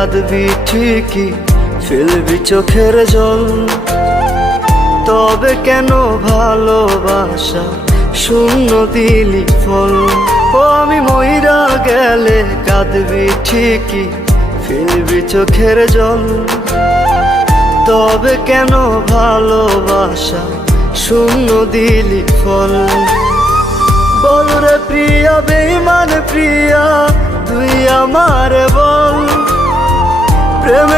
কাঁদবি ঠিকই, ফেলবি চোখের জল। তবে কেন ভালোবাসা শূন্য দিলি ফল? ও আমি মইরা গেলে কাঁদবি ঠিকই, ফেলবি চোখের জল। তবে কেন ভালোবাসা শূন্য দিলি ফল? বল রে প্রিয়া, বেঈমান প্রিয়া, তুই আমার বল। প্রেমে